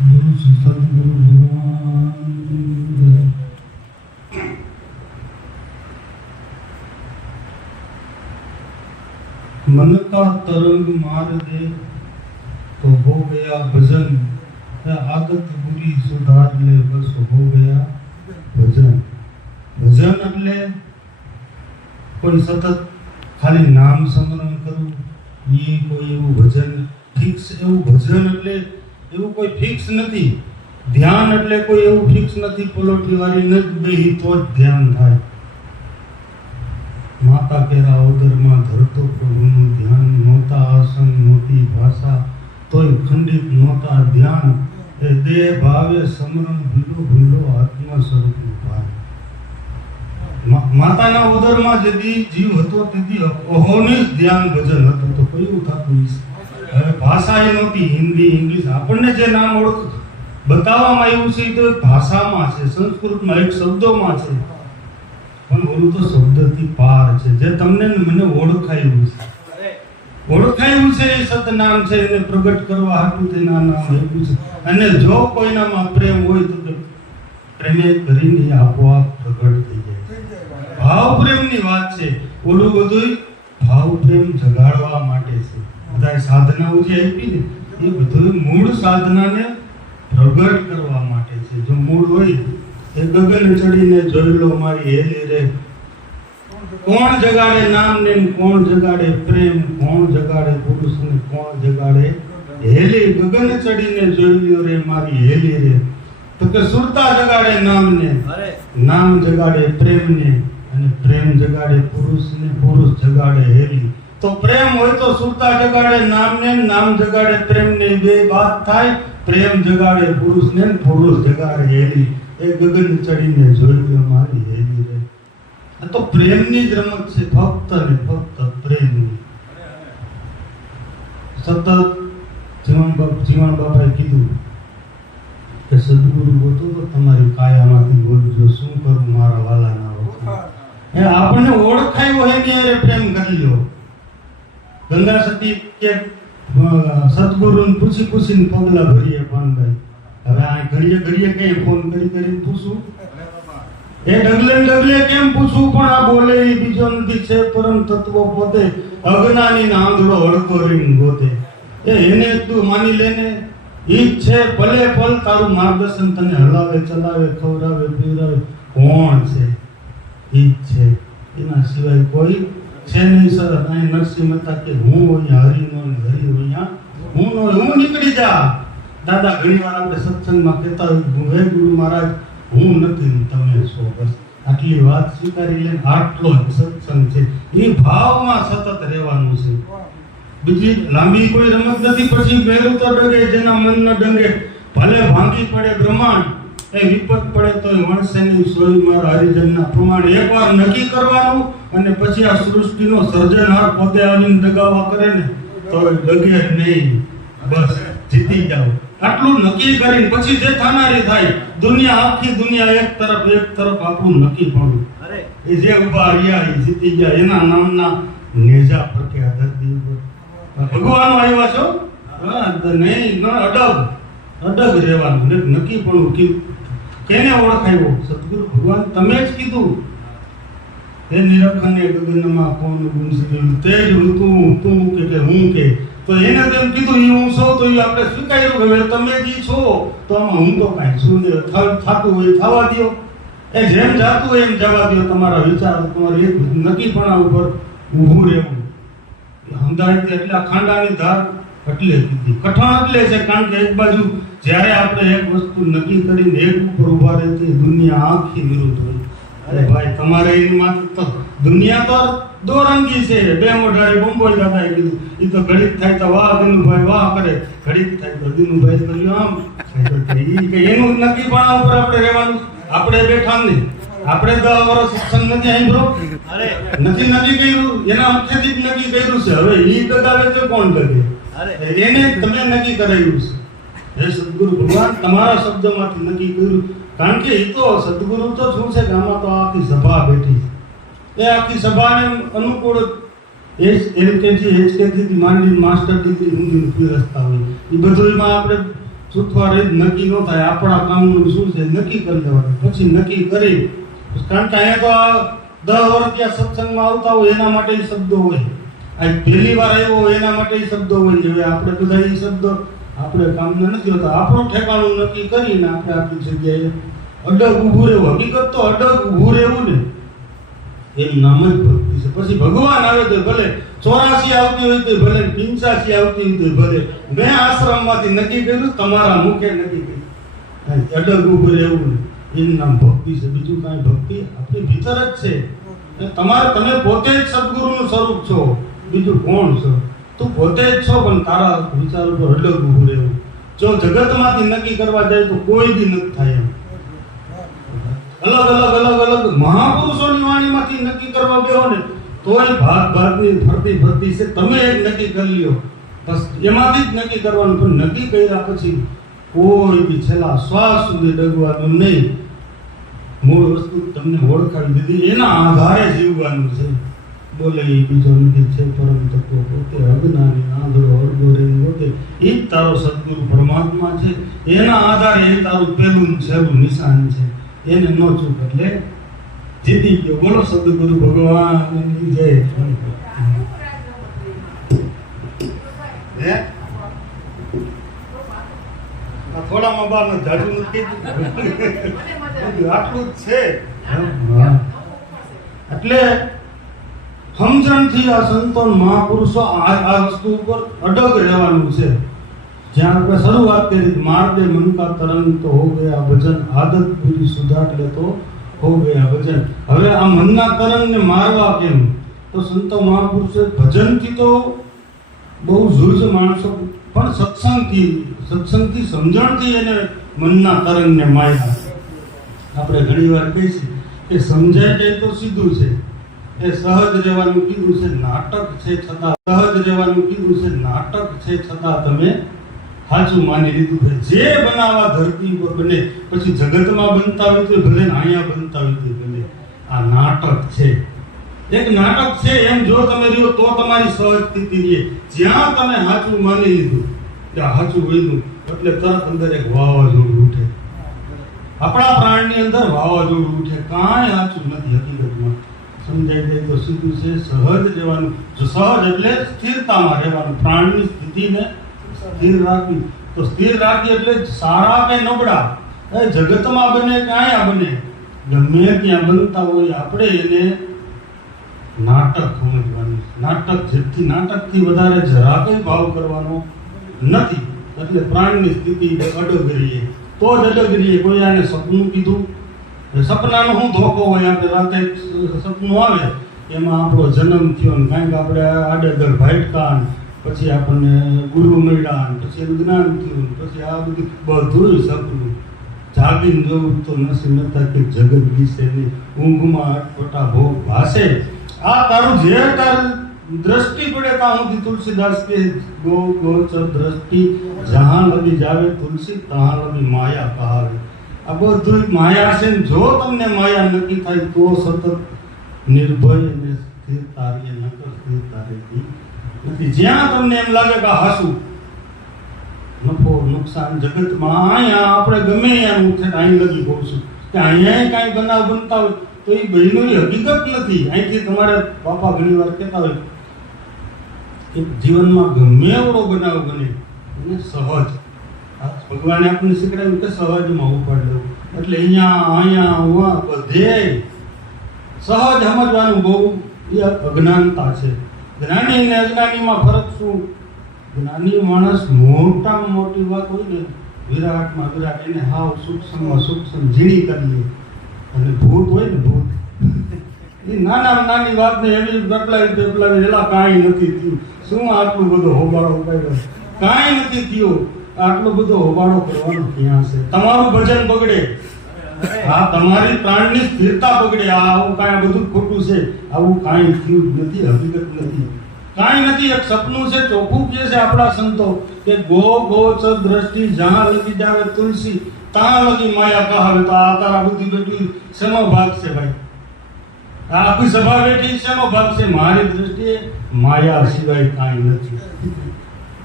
गुरु सतगुरु भगवान मन का तरंग मार दे तो हो गया भजन, आदत बुरी सुधार ले बस हो गया भजन। भजन એટલે કોઈ સતત ખાલી નામ સ્મરણ કરવું, એ કોઈ એવું ભજન ફિક્સ, એવું ભજન એટલે એવું કોઈ ફિક્સ નથી। ધ્યાન એટલે કોઈ એવું ફિક્સ નથી પલોઠી વાળી ન બેહી તો જ ધ્યાન થાય। માતા કેરા ઉદરમાં ધરતો પ્રભુનું ધ્યાન, નહોતા આસન નહોતી ભાષા તોય ખંડિત નહોતા ધ્યાન, એ દેહ ભાવે સમરણ ભીલો ભીલો આત્મા સ્વરૂપનું ભાન। માતાના ઉદરમાં જેથી જીવ હતો તેથી અહોનિશ ધ્યાન ભજન હતું, તો કયું થતું? હવે ભાષા એ નહોતી, હિન્દી ઇંગ્લિશ, આપણને જે નામ ઓળખ બતાવવામાં આવ્યું છે તો ભાષામાં છે, સંસ્કૃતમાં એક શબ્દોમાં છે, પણ ઓલું તો શબ્દથી પાર છે, જે તમને મને ઓળખાયું છે એ સતનામ છે, એને પ્રગટ કરવા હાટું તેના નામ આપ્યું છે। અને જો કોઈનામાં પ્રેમ હોય તો પ્રેમે કરીને આપોઆપ પ્રગટ થઈ જાય। ભાવ પ્રેમની વાત છે, ઓલું બધું ભાવ પ્રેમ જગાડવા માટે છે। બધા સાધનાઓ જે આપી ને એ બધું મૂળ સાધનાને પ્રગટ કરવા માટે છે। જો મૂળ હોય એ ગગન ચડીને જોઈ લો મારી હેલી રે, કોણ જગાડે નામ ને કોણ જગાડે પ્રેમ, કોણ જગાડે પુરુષ ને કોણ જગાડે હેલી, ગગન ચડીને જોઈ લો રે મારી હેલી રે। તો કે સુરતા જગાડે નામ ને, નામ જગાડે પ્રેમ ને, અને પ્રેમ જગાડે પુરુષ ને, પુરુષ જગાડે હેલી। તો પ્રેમ હોય તો સુરતા જગાડે નામ ને, નામ જગાડે પ્રેમ ને, બે વાત થાય। પ્રેમ જગાડે પુરુષ ને, પુરુષ જગાડે હેલી, એ ગગન ચડીને જોઈ લો મારી હેલી રે। આ તો પ્રેમની જ રમત છે, ફક્ત ને ફક્ત પ્રેમની। સતત જીવન બાપાએ કીધું કે સદગુરુ ગોતો તો તમારી કાયામાંથી બોલજો, શું કરું મારા વાલાના વખાણ। એ આપણને ઓળખાયો હોય ને યારે પ્રેમ કરી લ્યો। ગંગા સતી કે સદગુરુને પૂછીને પગલા ભરીએ પાનભાઈ। હવે આ ઘડીએ કઈ ફોન કરીને પૂછું, એ ડગલે કેમ પૂછું, પણ આ બોલે એ બીજો નથી, છે પરમ તત્વ પોતે, અજ્ઞાની ના આંધળો હડકો રહીને ગોતે। એને તું માની લેને, ઈ જ છે ભલે પલ તારું માર્ગદર્શન, તને હલાવે ચલાવે ખવડાવે પીવડાવે, કોણ છે? ઈ જ છે, એના સિવાય કોઈ છે નહીં સર। અહીં નરસિંહ મહેતા કે હું અહીંયા હરિ નો, હરિ અહીંયા હું નો, હું નીકળી જા। દાદા ઘણી વાર આપણે સત્સંગમાં કહેતા હોય, હે ગુરુ મહારાજ હું નથી તમે છો, બસ આટલી વાત સ્વીકારી લે, આટલો જ સત્સંગ છે। એ ભાવમાં સતત રહેવાનું છે, બીજી લાંબી કોઈ રમત નથી। પછી મેરું તો ડગે જેના મન ન ડંગે, ભલે ભાંગી પડે બ્રહ્માંડ, એ વિપત પડે તો વણસે નહીં સોઈ મારા હરિજનના પ્રમાણ। એકવાર નક્કી કરવાનું, અને પછી આ સૃષ્ટિનો સર્જનહાર પોતે આવીને દગાવા કરે ને તો ડગે નહીં, બસ જીતી જાવ। આટલું નક્કી કરીને પછી જે થનારી થાય, દુનિયા આખી દુનિયા એક તરફ આપણું નક્કી પડવું, એ જે ઉભા રહ્યા એ જીતી ગયા। એના નામના નેજા ફરક્યા ધરતી ઉપર, ભગવાન આવ્યા છો નહીં, અડગ રહેવાનું, નક્કી પડવું। કેને ઓળખાયો? સદગુરુ ભગવાન તમે જ કીધું, હે નિરખને ગગનમાં કોણ ગુંજી, તે જ તું કે હું કે, તો એને તેમ કીધું ઈ હું છું, તો ઈ આપણે સ્વીકાર્યું કે તમે જી છો, તો આમાં હું તો કાંઈ છું ને, થતું હોય થવા દો, એ જેમ જાતું હોય એમ જવા દો। તમારા વિચાર, તમારે એક નક્કીપણા ઉપર ઊભું રહેવું। હમદાયત એટલે ખાંડાની ધાર એટલે કીધી, કઠણ એટલે છે, કારણ કે એક બાજુ જ્યારે આપણે એક વસ્તુ નક્કી કરીને એક ઉપર ઊભા રહેતી, દુનિયા આખી વિરુદ્ધ હોય। અરે ભાઈ તમારે એમાં તો દુનિયા તો દોરંગી છે, બે મોઢારી બોમ્બોય દાદાએ કીધું, એ તો ઘડીક થાય તો વાહ દિનુભાઈ વાહ કરે, ઘડીક થાય તો દિનુભાઈ કર્યું આમ, એનું નક્કીપણા ઉપર આપણે રહેવાનું। આપણે બેઠા નહીં, આપણે 10 વર્ષ સત્સંગ નથી આવ્યો, નથી નક્કી કર્યું, એના અંતેથી જ નક્કી કર્યું છે। હવે ઈ દગાવે તો કોણ દગે? એને તમે નક્કી કરાયું છે। હે સદગુરુ ભગવાન તમારા શબ્દમાંથી નક્કી કર્યું, કારણ કે એ તો સદગુરુ તો શું છે કે આમાં તો આખી સભા બેઠી છે, એ આખી સભાને અનુકૂળ એલકેજી HKG થી માંડી માસ્ટર ડિગ્રી સુધી પીરસતા હોય, એ બધુંમાં આપણે છૂટવા રહી નક્કી ન થાય. આપણા કામનું શું છે નક્કી કરી લેવાનું. પછી નક્કી કરી, કારણ કે અહીંયા તો આ 10 વર્ષ ત્યાં સત્સંગમાં આવતા હોય એના માટે શબ્દો હોય, આ પહેલી વાર આવ્યો હોય એના માટે શબ્દો હોય. હવે આપણે બધા એ શબ્દ આપણે કામના નથી હોતા. આપણું ઠેકાણું નક્કી કરીને આપણે આપણી જગ્યાએ અડગ ઊભું રહેવું. હકીકત તો અડગ ઊભું રહેવું ને એનું નામ જ ભક્તિ છે. પછી ભગવાન આવે તો ભલે 84 આવતી હોય તો ભલે 85 આવતી હોય તો ભલે, મેં આશ્રમમાંથી નક્કી કર્યું, તમારા મુખે નક્કી કર્યું. અડગ ઊભું રહેવું ને એનું નામ ભક્તિ છે. બીજું કાંઈ ભક્તિ આપણી ભીતર જ છે. તમે પોતે જ સદગુરુનું સ્વરૂપ છો, બીજું કોણ છો? તું પોતે જ છો, પણ તારા વિચાર ઉપર અડગ ઊભું રહેવું. જો જગતમાંથી નક્કી કરવા જાય તો કોઈ દી નથી થાય. અલગ મહાપુરુષોની વાણીમાંથી નક્કી કરવા બેહો ને તોય ભાતની ફરતી છે. તમે એક નક્કી કરી લ્યો, બસ એમાંથી જ નક્કી કરવાનું. પણ નક્કી કર્યા પછી કોઈ બી છેલ્લા શ્વાસ સુધી ડગવાનું નહીં. મૂળ વસ્તુ તમને ઓળખાવી દીધી, એના આધારે જીવવાનું છે. બોલે એ બીજો નથી છે પરમ તત્વ પોતે, અજ્ઞાની આંધળો અડગો રહીને પોતે. એ જ તારો સદગુરુ પરમાત્મા છે. એના આધારે એ તારું પહેલું છેલ્લું નિશાન છે. એને ન ચૂક એટલે જીતી ગયો. બોલો સદગુરુ ભગવાનની જય. થોડામાં બાર જાજુ નથી આટલું જ છે. એટલે સમજણથી આ સંતો મહાપુરુષો આ વસ્તુ ઉપર અડગ રહેવાનું છે. જ્યાં આપણે શરૂઆત કરી, માર દે મન કા તરંગ તો હો ગયા ભજન, આદત પૂરી સુધાર લે તો હો ગયા ભજન. હવે આ મનના તરંગને મારવા કેમ? તો સંતો મહાપુરુષે ભજનથી તો બહુ જૂજ માણસો, પણ સત્સંગથી સમજણથી એને મનના તરંગને માર્યા. આપણે ઘણી વાર કહીએ છીએ કે સમજાય જાય તો સીધું છે, એ સહજ રહેવાનું કીધું છે, નાટક છે છતાં સહજ રહેવાનું કીધું છે, નાટક છે છતાં તમે સાચું માની લીધું છે. જે બનાવવા ધરતી ઉપર બને, પછી જગતમાં બનતા હોય તો ભલે, અહીંયા બનતા હોય તો ભલે, આ નાટક છે. એક નાટક છે એમ જો તમે રહ્યો તો તમારી સહજ સ્થિતિ રહે. જ્યાં તમે સાચું માની લીધું કે સાચું બન્યું એટલે તરત અંદર એક વાવાઝોડું ઉઠે. આપણા પ્રાણની અંદર વાવાઝોડું ઉઠે. કાંઈ સાચું નથી હકીકતમાં. સમજાઈ જાય તો સીધું છે સહજ રહેવાનું. જો સહજ એટલે સ્થિરતામાં રહેવાનું, પ્રાણની સ્થિતિને સ્થિર રાખવી. તો સ્થિર રાખી એટલે સારા કે નબળા, જગતમાં બને કે અહીંયા બને, ગમે ત્યાં બનતા હોય, આપણે એને નાટક સમજવાનું. નાટકથી વધારે જરા કઈ ભાવ કરવાનો નથી. એટલે પ્રાણની સ્થિતિ અડગ રહીએ તો જ અડગ રહીએ. કોઈ આને સપનું કીધું, સપનાનો શું ધોકો હોય? આપણે રાતે સપનું આવે એમાં આપણો જન્મ થયો ને કાંઈક આપણે આડેધડ ભાટકા, પછી આપણને ગુરુ મળ્યા, પછી એનું જ્ઞાન થયું, પછી આ બધું સપનું. જાગીને જોવું તો નસીબ નતા કે જગત દિશે નહીં, ઊંઘમાં અટપટા ભોગ ભાસે. આ તારું જે તારું દ્રષ્ટિ પડે ત્યાં સુધી તુલસીદાસ કે ગો ગોચર દ્રષ્ટિ જહાં લગી જાવે તુલસી તહાં લગી માયા કહાવે. આ બધું માયા છે. જો તમને માયા નક્કી થાય તો સતત નિર્ભય અને સ્થિરતા રહે, નકર સ્થિરતા રહેતી નથી. જ્યાં તમને એમ લાગે કે હાસું નફો નુકસાન જગતમાં, અહીંયા આપણે ગમે અહીંયા ઉઠે અહીં લગી પહોંચશું કે અહીંયા કાંઈ બનાવ બનતા હોય તો એ બહેનોની હકીકત નથી. અહીંથી તમારે બાપા ઘણી વાર કહેતા હોય કે જીવનમાં ગમે એવડો બનાવ બને એને સહજ, ભગવાને આપણને શીખવાડ્યું કે સહજમાં ઉપાડી દેવું. એટલે અહીંયા બધે સહજ સમજવાનું બહુ એ અજ્ઞાનતા છે. જ્ઞાની અને અજ્ઞાનીમાં ફરક શું? જ્ઞાની માણસ મોટામાં મોટી વાત હોય ને વિરાટમાં વિરાટ એને હાવ સૂક્ષ્મમાં સૂક્ષ્મ ઝીણી કરીએ. અને ભૂત હોય ને ભૂત એ નાની વાતને એવી પેપલાવી એલા કાંઈ નથી થયું. શું આટલું બધો હોબાળો ઉપાડ્યો? કાંઈ નથી થયું. આટલો બધો હોબાળો કરવાનો ક્યાં છે? તમારું ભજન બગડે, હા તમારી પ્રાણની સ્થિરતા બગડે. આવું કાંઈ બધું ખોટું છે, આવું કાંઈ થયું નથી, હકીકત નથી, કાંઈ નથી. એક સપનું છે, ચોખ્ખું કહે છે આપણા સંતો કે ગો ગોચર દ્રષ્ટિ જહાં લગી જાવે તુલસી ત્યાં લગી માયા કહાવે. તો આ તારા બુદ્ધિ બેઠી શેનો ભાગ છે ભાઈ? આ આખી સભા બેઠી શેનો ભાગ છે? મારી દ્રષ્ટિએ માયા સિવાય કાંઈ નથી.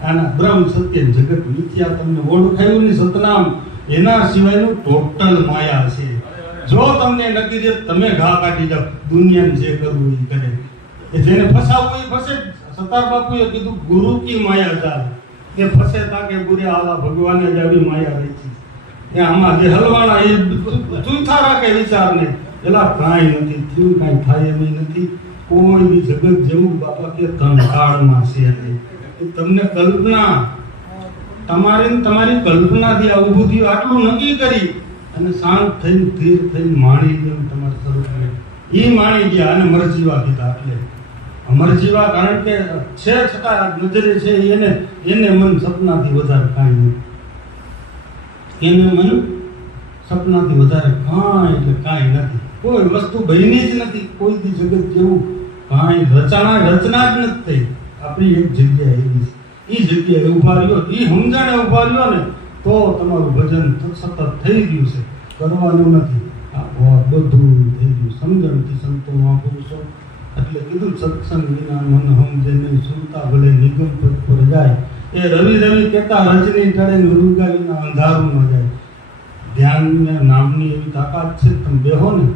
આના બ્રહ્મ સત્ય જગત મિથ્યા તમને ઓળખાયું ને સતનામ એના સિવાયનું ટોટલ માયા છે. જો તમને નક્કી છે તમે ઘા કાઢી જાઓ, દુનિયાને જે કરવું એ કરે. એ જેને ફસાવવું એ ફસે. સતાર બાપુએ કીધું ગુરુ કી માયા ચાલે, એ ફસે તાકે ગુરે આલા ભગવાને જ આવી માયા રચી. એ આમાં જે હલવાના એ ચૂથા રાખે વિચારને, એલા કાંઈ નથી થયું, કાંઈ થાય એમ નથી. કોઈ બી જગત જેવું બાપા કે કંકાળમાં છે નહીં. તમને કલ્પના તમારી કલ્પનાથી આ ઊભું થયું, આટલું નક્કી કરી અને શાંત થઈને ધીર થઈને માણી ગયું તમારા સ્વરૂપને. એ માણી ગયા અને મરજીવા કીધા. એટલે અમરજીવા કારણ કે છે છતાં નજરે છે એને મન સપનાથી વધારે કાંઈ નહીં. એને મન સપનાથી વધારે કાંઈ એટલે કાંઈ નથી. કોઈ વસ્તુ બની જ નથી. કોઈ દી જગત જેવું કાંઈ રચના જ નથી થઈ. આપણી એક જગ્યા એવી છે, એ જગ્યાએ ઉભા રહ્યો, એ સમજણે ઉભા રહ્યો ને તો તમારું ભજન સતત થઈ રહ્યું છે, કરવાનું નથી. આ બધું થઈ ગયું સમજણથી સંતો મહાપુરુષો. એટલે કીધું સત્સંગ વિના મન સમજે નહીં, સુનતા ભલે નિગમ પદ પર જાય. એ રવિ કહેતા રજની ટળે મૃગા વિના અંધારું ન જાય. ધ્યાન નામની એવી તાકાત છે, તમે બેહો ને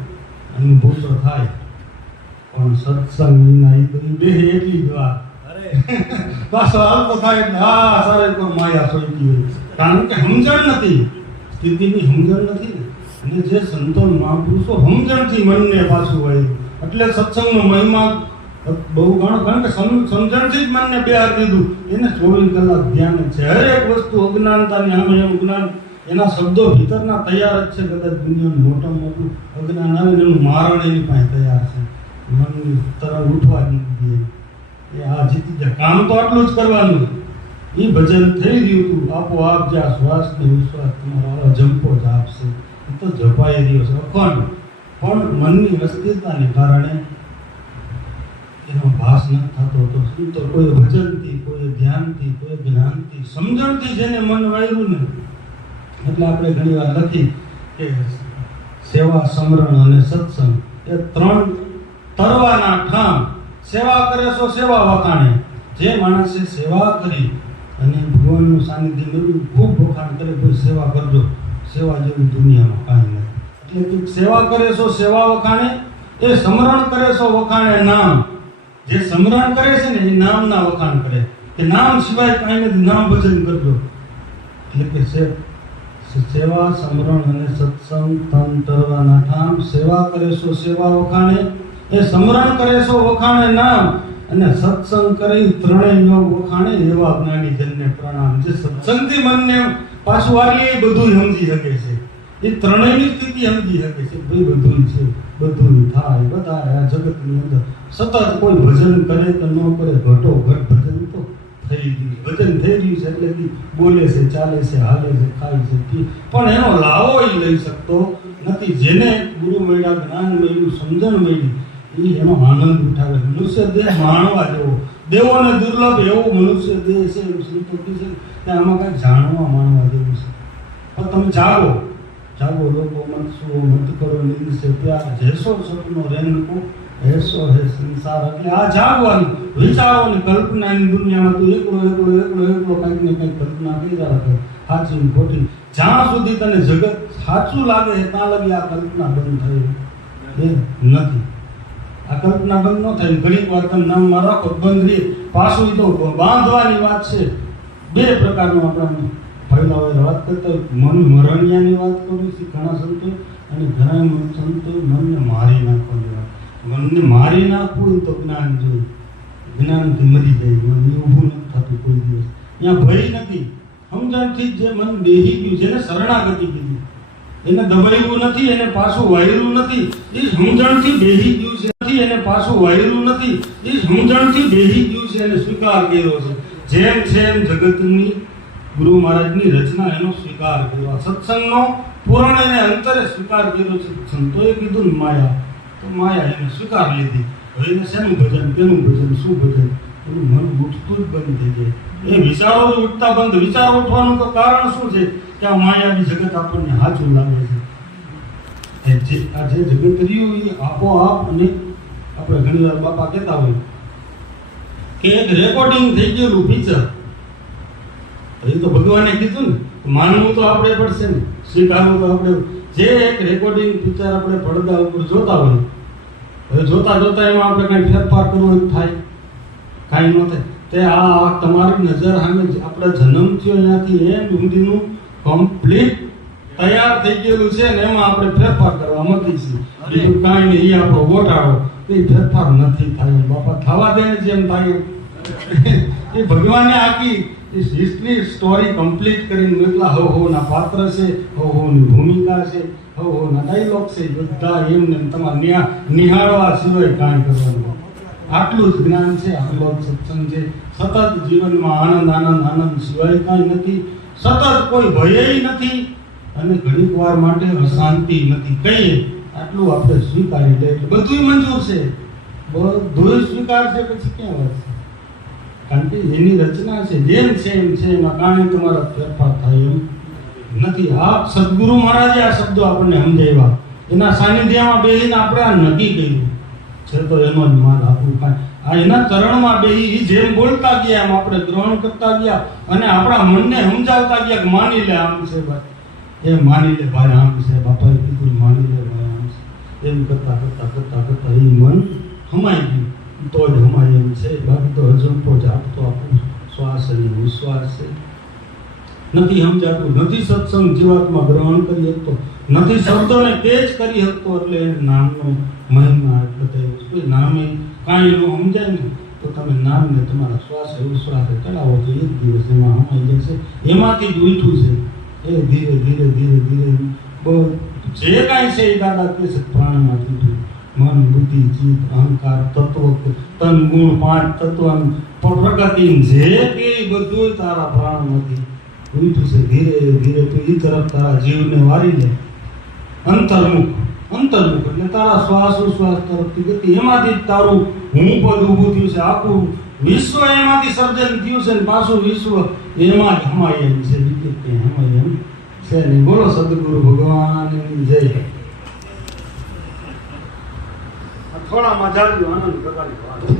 અનુભવ તો થાય, પણ સત્સંગ વિના એ બે એટલી જ વાત. પાછો હાલતો થાય એટલે હા સારે કોઈ માયા સોઈતી હોય, કારણ કે સમજણ નથી, સ્થિતિની સમજણ નથી ને. અને જે સંતો મહાપુરુષો સમજણથી મનને પાછું વળે, એટલે સત્સંગનો મહિમા બહુ ઘણો, કારણ કે સમજણથી જ મનને બેહાર દીધું. એને 24 કલાક ધ્યાન જ છે. હરેક વસ્તુ અજ્ઞાનતાની સામે એનું જ્ઞાન, એના શબ્દો ભીતરના તૈયાર જ છે. કદાચ દુનિયાનું મોટામાં મોટું અજ્ઞાન આવે ને એનું મારણ એની પાસે તૈયાર છે. મનની તરફ ઉઠવા જ નથી દે. એ આ જીતી જાય. કામ તો આટલું જ કરવાનું. એ ભજન થઈ રહ્યું હતું આપોઆપ. જે આ શ્વાસ ને વિશ્વાસ તમારો આવા જંપો જ આપશે. એ તો જપાઈ રહ્યો છે અખંડ, પણ મનની અસ્થિરતાને કારણે એનો ભાસ ન થતો હતો. શું તો કોઈ ભજનથી, કોઈ ધ્યાનથી, કોઈ જ્ઞાનથી, સમજણથી જેને મન વાળ્યું ને, એટલે આપણે ઘણી વાર લખી કે સેવા, સમરણ અને સત્સંગ એ 3 તરવાના ઠામ. સેવા કરે છો સેવા વખાણે. જે માણસે સેવા કરી અને ભગવાનનું સાનિધ્ય મેળવ્યું, ખૂબ વખાણ કરે, ભાઈ સેવા કરજો, સેવા જેવી દુનિયામાં કાંઈ નથી. એટલે કે સેવા કરે છો સેવા વખાણે, એ સમરણ કરે છો વખાણે નામ. જે સમરણ કરે છે ને એ નામના વખાણ કરે, કે નામ સિવાય કાંઈ નથી, નામ ભજન કરજો. એટલે કે સેવા, સમરણ અને સત્સંગ 3 તરવાના ઠામ. સેવા કરે છો સેવા વખાણે, એ સમરણ કરે છો વખાણે નામ, અને સત્સંગ કરી 3 યોગ વખાણે. એવા જ્ઞાની જનને પ્રણામ. જે સત્સંગથી મનને પાછું વાળી એ બધું સમજી શકે છે. એ 3ની સ્થિતિ સમજી શકે છે. ભાઈ બધું છે, બધું થાય, બધા આ જગતની અંદર સતત કોઈ ભજન કરે કે ન કરે, ઘટો ઘટ ભજન તો થઈ ગયું. ભજન થઈ રહ્યું છે એટલે કે બોલે છે, ચાલે છે, હાલે છે, ખાય છે, પણ એનો લાવો એ લઈ શકતો નથી. જેને ગુરુ મળ્યા, જ્ઞાન મળ્યું, સમજણ મળી, એ એનો આનંદ ઉઠાવે. મનુષ્ય દેહ માણવા જેવો, દેવોને દુર્લભ એવો મનુષ્ય દેહ છે. એવું સંતો કહે છે કે આમાં કાંઈક જાણવા માણવા જેવું છે. પણ તમે જાગો લોકો મનસુઓ મત કરો નીંદ છે પ્યાર, જેસો સપનો રેન કો એસો હે સંસાર. એટલે આ જાગવાનું, વિચારોની કલ્પનાની દુનિયામાં તું એકલો કંઈક ને કંઈક કલ્પના કરી રહ્યા છે, સાચી ખોટી. જ્યાં સુધી તને જગત સાચું લાગે છે ત્યાં લગી આ કલ્પના બંધ થઈ એ નથી. આ કલ્પના બંધ ન થાય. ઘણી વાર તમે નામમાં રાખો બંધ રહી, પાછું તો બાંધવાની વાત છે. 2 પ્રકારનું આપણે પહેલા વાત કરતા મન મરણિયાની વાત કરું છું ઘણા સંતો, અને ઘણા સંતો મનને મારી નાખવાની વાત. મનને મારી નાખવું તો જ્ઞાન જોઈએ, જ્ઞાનથી મરી જાય. મન ઊભું નથી થતું કોઈ દિવસ. ત્યાં ભય નથી, સમજણથી જે મન બેહી ગયું, જેને શરણાગતિ કીધી, એને દબાવ્યું નથી, એને પાછું વાયરું નથી, એ સમજણથી બેહી ગયું છે. એને પાછું વાયરું નથી, એ સમજણથી બેહી ગયું છે, એને સ્વીકાર કર્યો છે. જેમ છે એમ જગતની ગુરુ મહારાજની રચના એનો સ્વીકાર કર્યો. સત્સંગનો પૂર્ણ એને અંતરે સ્વીકાર કર્યો છે. સંતોએ કીધું ને માયા, તો માયા એને સ્વીકાર લીધી. હવે એને શેનું ભજન, કેનું ભજન, શું ભજન, એનું મન ઉઠતું જ બંધ થઈ જાય. એ વિચારો ઉઠતા બંધ. વિચાર ઉઠવાનું તો કારણ શું છે કે આ માયાની જગત આપણને હાચું લાગે છે. આ જે જગત રહ્યું એ આપોઆપ. અને આપણે ઘણી વાર બાપા કહેતા હોય કે એક રેકોર્ડિંગ થઈ ગયેલું પિક્ચર, એ તો ભગવાને કીધું ને, માનવું તો આપણે પડશે ને, સ્વીકારવું તો આપણે. જે એક રેકોર્ડિંગ પિક્ચર આપણે પડદા ઉપર જોતા હોય, હવે જોતા જોતા એમાં આપણે કંઈ ફેરફાર કરવો હોય થાય? કાંઈ ન થાય. તે આ તમારી નજર સામે આપણે જન્મ થયો ત્યાંથી એન્ડ સુધીનું કમ્પ્લીટ તૈયાર થઈ ગયેલું છે ને, એમાં આપણે ફેરફાર કરવા મતી છીએ. બીજું કાંઈ નહીં. એ આપણો ગોટાળો, એ ફેરફાર નથી થાય. બાપા થવા દે ને જેમ થાય. એ ભગવાને આખી હિસ્ટ્રી સ્ટોરી કમ્પ્લીટ કરીને મોકલા. હવના પાત્ર છે, હવની ભૂમિકા છે, હવના ડાયલોગ છે, બધા એમને તમારે નિહાળવા સિવાય કાંઈ કરવાનું. આટલું જ જ્ઞાન છે, આટલો જ સત્સંગ છે. સતત જીવનમાં આનંદ આનંદ આનંદ સિવાય કાંઈ નથી. સતત કોઈ ભય નથી અને ઘણીક વાર માટે અશાંતિ નથી. કહીએ આટલું આપણે સ્વીકારી લે એટલે બધું મંજૂર છે. બધું સ્વીકાર છે, પછી ક્યાં વાત છે? કારણ કે એની રચના છે, જેમ છે એમ છે, એમાં કાંઈ તમારા ફેરફાર થાય એમ નથી. આ સદગુરુ મહારાજે આ શબ્દો આપણને સમજાવ્યા. એના સાનિધ્યમાં બેસીને આપણે આ નક્કી કર્યું છે, તો એનો જ માલ આપવું કાંઈ. આ એના ચરણમાં બેસી જેમ બોલતા ગયા એમ આપણે ગ્રહણ કરતા ગયા અને આપણા મનને સમજાવતા ગયા કે માની લે આમ છે ભાઈ, એ માની લે ભાઈ આમ છે, બાપાએ કીધું માની લે ભાઈ આમ છે. એમ કરતા કરતા કરતા કરતા એ મન હમાઈ ગયું. તો જ હમાય એમ છે. બાકી તો અજંપો જ આપતો આપણું શ્વાસ અને વિશ્વાસ છે. નથી સમજાતું, નથી સત્સંગ જીવાત્મા ગ્રહણ કરી શકતો, નથી શબ્દોને તેજ કરી શકતો. એટલે નામનો મહિમા એટલે કોઈ નામે કાંઈ ન સમજાય ને, તો તમે નામને તમારા શ્વાસ વિશ્વાસે ચલાવો તો એક દિવસ એમાં હમાઈ જશે. એમાંથી જ ઉઠું છે. એ ધીરે ધીરે ધીરે ધીરે જે કાંઈ છે એ દાદા કહે છે પ્રાણમાંથી ઉઠ્યું. મન, બુદ્ધિ, ચિત્ત, અહંકાર, તત્વ, તન, ગુણ, પાંચ તત્વ, પ્રગતિ જે કે બધું તારા પ્રાણમાંથી ઉઠ્યું છે. ધીરે ધીરે તું એ તરફ તારા જીવને વારી લે. અંતર્મુખ એટલે તારા શ્વાસ ઉશ્વાસ તરફથી ગતિ. એમાંથી જ તારું હું પદ ઊભું થયું છે. આખું વિશ્વ એમાંથી સર્જન થયું છે ને પાછું વિશ્વ એમાં જ હમાય એમ છે. બીજે ક્યાંય હમાય એમ છે નહીં. બોલો સદગુરુ ભગવાનની જય. થોડામાં જાજો આનંદ કરવાની વાત છે.